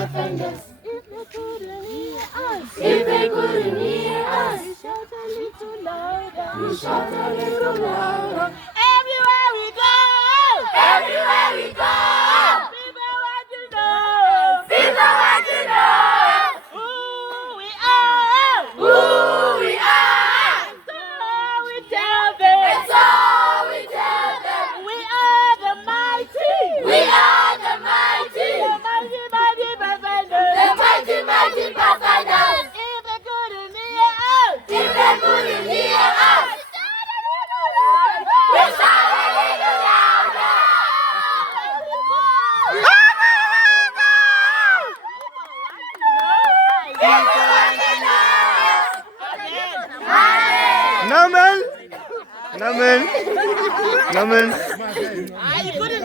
Pathfinders. If they couldn't hear us, We shout a little louder. we shout a little louder. Everywhere we go, Everywhere we go, people want to know people want to know who we are. who we are. So we tell them, And so we tell them, we are the mighty, we are the mighty, mighty Pathfinders. the mighty, mighty Pathfinders. If they couldn't hear us, If they couldn't hear us, we shout a little louder. People want to know. Amen. Namen. you couldn't